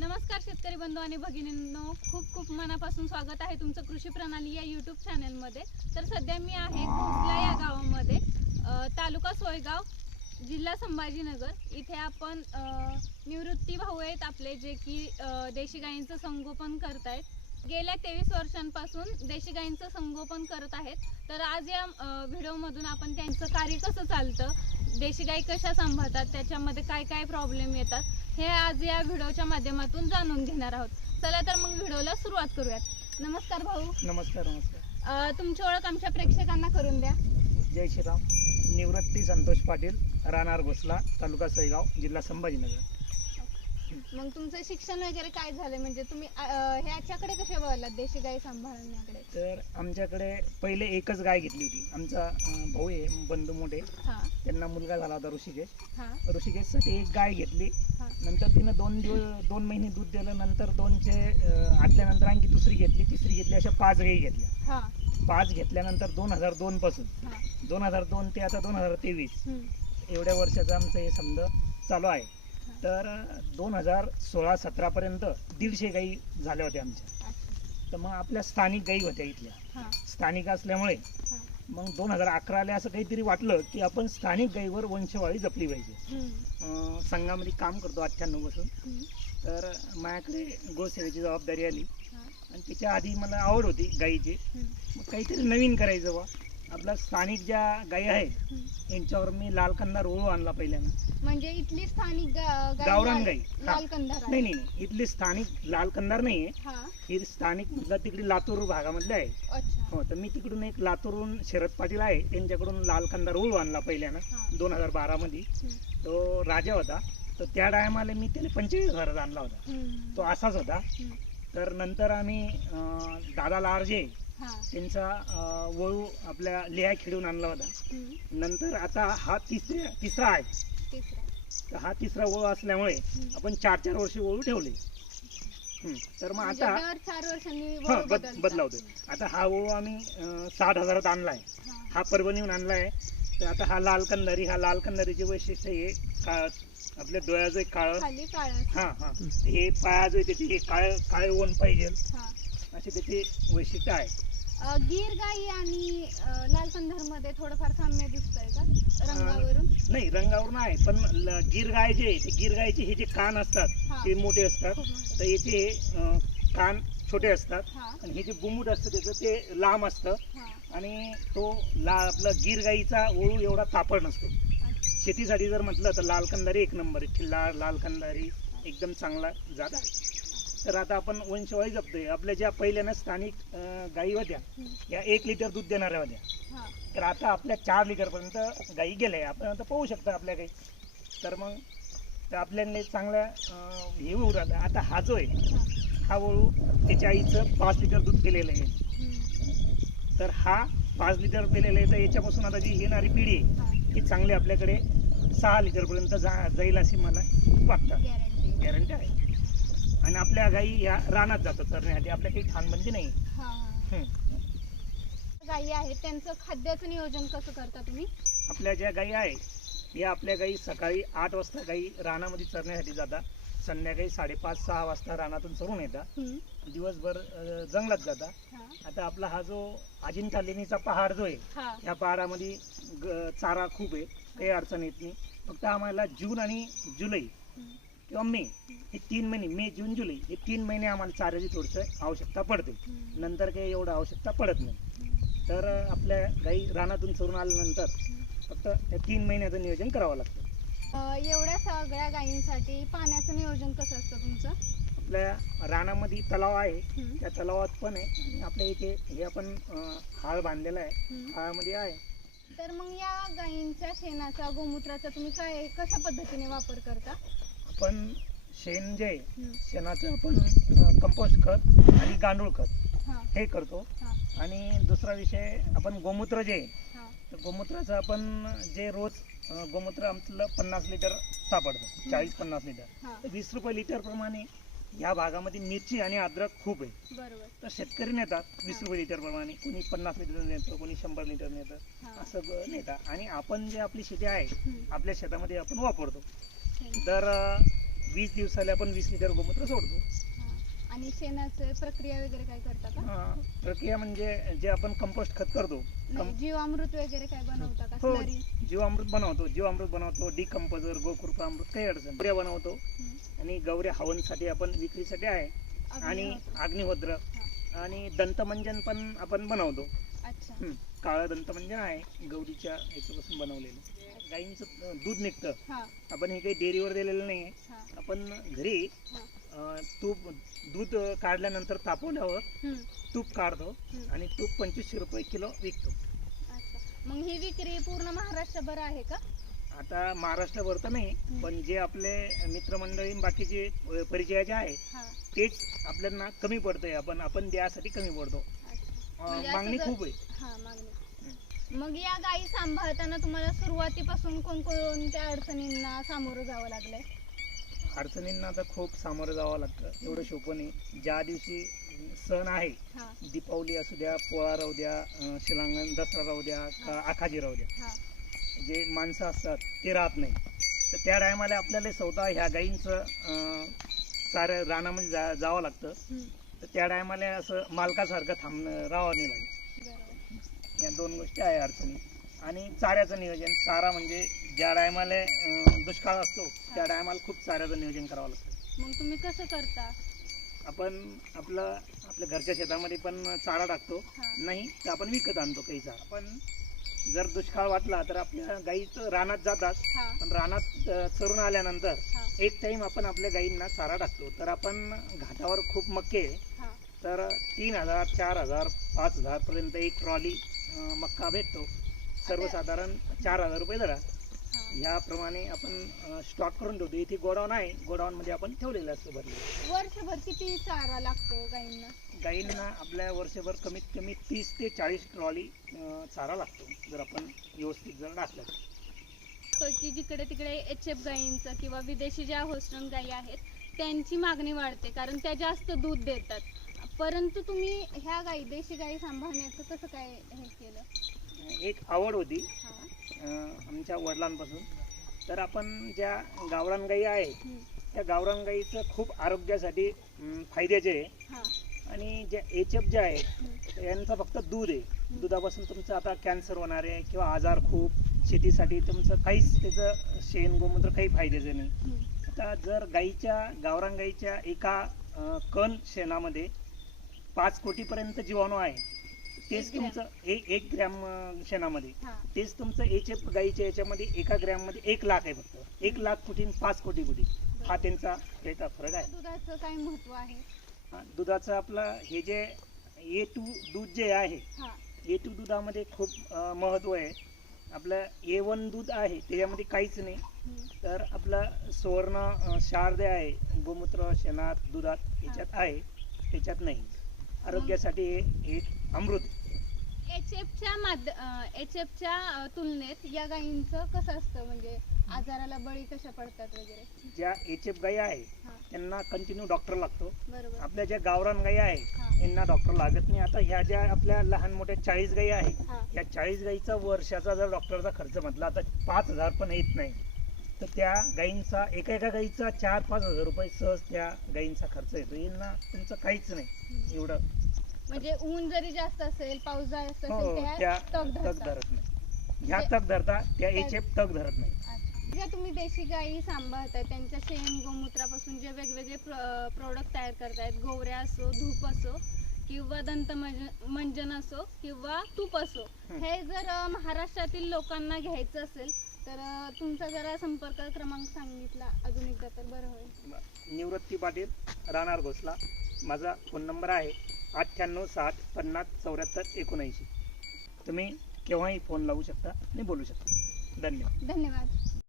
नमस्कार शेतकरी बंधू आणि भगिनींनो, खूप खूप मनापासून स्वागत आहे तुमचं कृषी प्रणाली या यूट्यूब चॅनलमध्ये। तर सध्या मी आहे घोसला या गावामध्ये, तालुका सोयगाव, जिल्हा संभाजीनगर। इथे आपण निवृत्ती भाऊ आहेत आपले, जे की देशी गायींचं संगोपन करतायत। गेल्या 23 वर्षांपासून देशी गायींचं संगोपन करत आहेत। तर आज या व्हिडिओमधून आपण त्यांचं कार्य कसं चालतं, देशी गायी कशा सांभाळतात, त्याच्यामध्ये काय काय प्रॉब्लेम येतात, हे आज या व्हिडिओच्या माध्यमातून जाणून घेणार आहोत। चला तर मग व्हिडिओला सुरुवात करूयात। नमस्कार भाऊ। नमस्कार नमस्कार। तुमची ओळख आमच्या प्रेक्षकांना करून द्या। जय श्रीराम। निवृत्ती संतोष पाटील, राहणार घोसला, तालुका सोयगाव, जिल्हा संभाजीनगर। मग तुमचं शिक्षण वगैरे काय झालं, म्हणजे तुम्ही ह्याच्याकडे कसे वळलात देशी गाय सांभाळण्याकडे? तर आमच्याकडे पहिले एकच गाय घेतली होती। आमचा भाऊ आहे, बंधू मोठे, त्यांना मुलगा झाला होता ऋषिकेश। ऋषिकेशसाठी एक गाय घेतली। नंतर तिनं 2 महिने दूध दिलं। नंतर 2चे आटल्यानंतर आणखी दुसरी घेतली, तिसरी घेतली, अशा 5 गायी घेतल्या। 5 घेतल्यानंतर 2002 पासून 2002 ते आता 2023 एवढ्या वर्षाचं आमचं हे समजा चालू आहे। तर 2016-17 पर्यंत 150 गायी झाल्या होत्या आमच्या। तर मग आपल्या स्थानिक गायी होत्या इथल्या, स्थानिक असल्यामुळे मग 2011ला असं काहीतरी वाटलं की आपण स्थानिक गायीवर वंशवाळी जपली पाहिजे। संघामध्ये काम करतो 98 पासून। तर माझ्याकडे गोसेवेची जबाबदारी आली आणि त्याच्या आधी मला आवड होती गायीची। मग काहीतरी नवीन करायचं बा। आपला स्थानिक ज्या गायी आहेत यांच्यावर मी लाल कंधार ओळू आणला पहिल्यांदा। म्हणजे इथली स्थानिक गावरान गाई, लाल कंधार? नाही, इथली स्थानिक लाल कंधार नाहीये, ही स्थानिक म्हटलं तिकडे लातूर भागामधले आहे। हो, तर मी तिकडून एक लातूरून शरद पाटील आहे, त्यांच्याकडून लाल कंधार ओळू आणला पहिल्यानं 2012 मध्ये। तो राजा होता, तर त्या टायमाला मी त्याला 25,000 आणला होता, तो असाच होता। तर नंतर आम्ही दादा लारजे त्यांचा वळू आपल्या लेहा खेळून आणला होता। नंतर आता हा तिसरा आहे। तर हा तिसरा वळू असल्यामुळे आपण 4 वर्ष वळू ठेवले। तर मग आता 4 वर्षांनी बदलावतोय। आता हा वळू आम्ही 60,000 आणलाय, हा परभणीहून आणलाय। तर आता हा लाल कंधारीचे वैशिष्ट्य हे आपल्या डोळ्याचं एक काळ, हे पायाचं त्याचे हे काळे ओन पाहिजे, असे त्याचे वैशिष्ट्य आहे। गीर गाई आणि लाल कंधार मध्ये थोडंफार साम्य दिसतंय का रंगावरून? नाही, रंगावरून आहे, पण गीर गाय जे गीर गायचे हे जे कान असतात ते मोठे असतात, तर याचे कान छोटे असतात। आणि हे जे गुमुट असतं त्याचं ते लांब असतं। आणि तो आपला गीर गाईचा ओळू एवढा तापड नसतो। शेतीसाठी जर म्हटलं तर लाल कंधारी एक नंबर आहे, खिल्लार लाल कंधारी एकदम चांगला जात आहे। तर आता आपण वंशवाळी जपतोय। आपल्या ज्या पहिल्यानं स्थानिक गायी होत्या या 1 लिटर दूध देणाऱ्या होत्या, तर आता आपल्या 4 लिटर पर्यंत गायी गेल्या। आपण आता पाहू शकता आपल्या गायी। तर मग तर आपल्याला चांगल्या हे होऊ राहिलं। आता हा जो आहे हा वळू त्याच्या आईचं 5 लिटर दूध केलेलं आहे। तर हा 5 लिटर पेलेलं आहे, तर याच्यापासून आता जी येणारी पिढी आहे ही चांगली आपल्याकडे 6 लिटर पर्यंत जाईल अशी मला वाटतं, गॅरंटी आहे। आणि आपल्या गायी या रानात जातात चरण्यासाठी, आपल्या काही खानबंदी नाही। गायी आहेत त्यांचं खाद्याचं नियोजन कसं करता तुम्ही? आपल्या ज्या गायी आहेत या आपल्या गायी सकाळी 8 वाजता गायी रानामध्ये चरण्यासाठी जातात, संध्याकाळी 5:30-6 वाजता रानातून चरून येतात, दिवसभर जंगलात जातात। आता आपला हा जो अजिंठा लेणीचा पहाड जो आहे या पहाडामध्ये चारा खूप आहे, काही अडचण येत नाही। फक्त आम्हाला जून आणि जुलै किंवा मे हे 3 महिने, मे जून जुलै हे 3 महिने आम्हाला चाऱ्याची थोडंसं आवश्यकता पडते, नंतर काही एवढं आवश्यकता पडत नाही। तर आपल्या गाई रानातून चरून आल्यानंतर फक्त 3 महिन्याचं नियोजन करावं लागतं। एवढ्या सगळ्या गायींसाठी पाण्याचं नियोजन कसं असतं तुमचं? आपल्या रानामध्ये तलाव आहे, त्या तलावात पण आहे, आणि आपल्या इथे हे आपण हाळ बांधलेला आहे, हाळामध्ये आहे। तर मग या गायींच्या शेणाचा, गोमूत्राचा तुम्ही कशा पद्धतीने वापर करता? आपण शेण जे शेणाचं आपण कंपोस्ट खत आणि गांडूळ खत हे करतो। आणि दुसरा विषय आपण गोमूत्र जे तर गोमूत्राचं आपण जे रोज गोमूत्र आपलं 50 लिटर सापडतं, 40-50 लिटर, तर 20 रुपये लिटर प्रमाणे या भागामध्ये मिरची आणि अद्रक खूप आहे। तर शेतकरी नेतात 20 रुपये लिटर प्रमाणे, कोणी 50 लिटर नेतं, कोणी 100 लिटर नेतं, असं नेतात। आणि आपण जे आपली शेती आहे आपल्या शेतामध्ये आपण वापरतो। तर 20 दिवसाला आपण 20 लिटर गोमूत्र सोडतो. हा. आणि शेणाचे प्रक्रिया वगैरे काय करता का? प्रक्रिया म्हणजे जे आपण कंपोस्ट खत करतो, नाही, जीवामृत वगैरे काय बनवता का? हो, स्लरी? जीवामृत बनवतो, डिकंपोजर, गोकृपामृत, काही अडचण गौऱ्या बनवतो. आणि गौऱ्या हवनसाठी आपण विक्रीसाठी आहे. आणि अग्निहोत्र आणि दंतमंजन पण आपण बनवतो. अच्छा. काळं दंतमंजन आहे गौरीच्या याच्यापासून बनवलेलं. गाईंचं दूध निघतं. हा. आपण हे काही डेअरीवर दिलेलं नाही. हा. आपण घरी दूध काढल्यानंतर तापवल्यावर तूप काढतो आणि तूप 2500 रुपये किलो विकतो. अच्छा. मग ही विक्री पूर्ण महाराष्ट्रभर आहे का? आता महाराष्ट्रभर तर नाही, पण जे आपले मित्रमंडळी बाकीचे परिचयाचे आहे हा. तेच आपल्याला कमी पडतंय. आपण द्यासाठी कमी पडतो. म्हणजे मागणी असं खूप आहे. हा, मागणी. मग या गायी सांभाळताना तुम्हाला सुरुवातीपासून कोणकोणत्या अडचणींना सामोरं जावं लागलंय? अडचणींना आता खूप सामोरं जावं लागतं. एवढं सोपं नाही. ज्या दिवशी सण आहे, हा. दीपावली असू द्या, पोळा राहू द्या, शिलांगण, दसरा राहू द्या, का आखाजी राहू द्या, हा. जे माणसं असतात ते राहत नाही. तर त्या टायमाला आपल्याला स्वतः ह्या गाईंचं सारं रानामध्ये जावं लागतं. तर त्या टायमाला असं मालकासारखं राहावं नाही लागत. बरोबर. या 2 गोष्टी आहे अडचणी. आणि चाऱ्याचं नियोजन. चारा म्हणजे ज्या टायमाला दुष्काळ असतो त्या टायमाला खूप चाऱ्याचं नियोजन करावं लागतं. मग तुम्ही कसं करता? आपण आपल्या घरच्या शेतामध्ये पण चारा टाकतो. हा. नाही तर आपण विकत आणतो काही चारा. पण जर दुष्काळ वाटला तर आपल्या गाई रानात जातात. हा. पण रानात चरून आल्यानंतर हा. एक टाइम आपण आपल्या गाईंना चारा टाकतो. तर आपण घाटावर खूप मक्के हा. तर 3000, 4000, 5000 पर्यंत एक ट्रॉली मक्का भेटतो. सर्वसाधारण 4000 रुपये धरा. हा. ह्याप्रमाणे आपण स्टॉक करून ठेवतो. इथे गोडाऊन आहे, गोडाऊनमध्ये आपण ठेवलेलं असतं भरलेलं. वर्षभर किती चारा लागतो गायींना? गाईंना आपल्या वर्षभर कमीत कमी 30 ते 40 ट्रॉली चारा लागतो जर आपण व्यवस्थित जर टाकलं तर. की जिकडे तिकडे HF गायींचं किंवा विदेशी ज्या होस्टन गायी आहेत त्यांची मागणी वाढते कारण त्या जास्त दूध देतात. परंतु तुम्ही ह्या गायी, देशी गायी सांभाळण्याचं कसं काय हे केलं? एक आवड होती हा. आमच्या वडिलांपासून. तर आपण ज्या गावरान गाई आहे त्या गावरान गाईचं खूप आरोग्यासाठी फायद्याचे आहे. हा. आणि ज्या HF ज्या आहे यांचं फक्त दूध आहे. दुधापासून तुमचं आता कॅन्सर होणार आहे किंवा आजार खूप, शेतीसाठी तुमचं काहीच त्याचं शेण गोमूत्र काही फायद्याचं नाही. आता जर गावरान गाईच्या एका कण शेणामध्ये 5 कोटीपर्यंत जीवाणू आहे. तेच तुमचं 1 ग्रॅम शेणामध्ये तेच तुमचं HF गाईच्या याच्यामध्ये 1 ग्रॅममध्ये 1 लाख आहे. फक्त 1 लाख कोटी 5 कोटी कोटी हा त्यांचा फरक आहे. दुधाचं काय महत्व आहे? दुधाचं आपलं हे जे A2 दूध जे आहे, A2 दुधामध्ये खूप महत्व आहे. आपलं A1 दूध आहे त्याच्यामध्ये काहीच नाही. तर आपलं सुवर्ण शारदे आहे गोमूत्र शेणात दुधात याच्यात आहे, त्याच्यात नाही. आरोग्यासाठी हे एक अमृत. HFच्या तुलनेत या गायींचं कसं असतं, म्हणजे आजाराला बळी कशा पडतात वगैरे? ज्या HF गायी आहे त्यांना कंटिन्यू डॉक्टर लागतो. बरोबर. आपल्या ज्या गावरान गायी आहे यांना डॉक्टर लागत नाही. आता ह्या ज्या आपल्या लहान मोठ्या 40 गायी आहे या 40 गायीचा वर्षाचा जर डॉक्टरचा खर्च म्हटला तर 5000 पण येत नाही. तर त्या गायींचा एका गायीचा 4-5 हजार रुपये सहज त्या गायींचा खर्च येतो. यांना तुमचं काहीच नाही एवढं. म्हणजे ऊन जरी जास्त असेल, पाऊस जास्त असेल, त्या तग धरत नाही. ह्या तग धरता त्या HF तग धरत नाही. ज्या तुम्ही देशी गायी सांभाळताय त्यांच्या शेण गोमूत्रापासून जे वेगवेगळे प्रोडक्ट तयार करतायत, गोवऱ्या असो, धूप असो किंवा दंतमंजन असो किंवा तूप असो, हे जर महाराष्ट्रातील लोकांना घ्यायचं असेल तर तुमचा जरा संपर्क क्रमांक सांगितला अजून एकदा तर बरं होईल. निवृत्ती पाटील, राहणार घोसला. माझा फोन नंबर आहे 9860507479. तुम्ही केव्हाही फोन लावू शकता आणि बोलू शकता. धन्यवाद. धन्यवाद.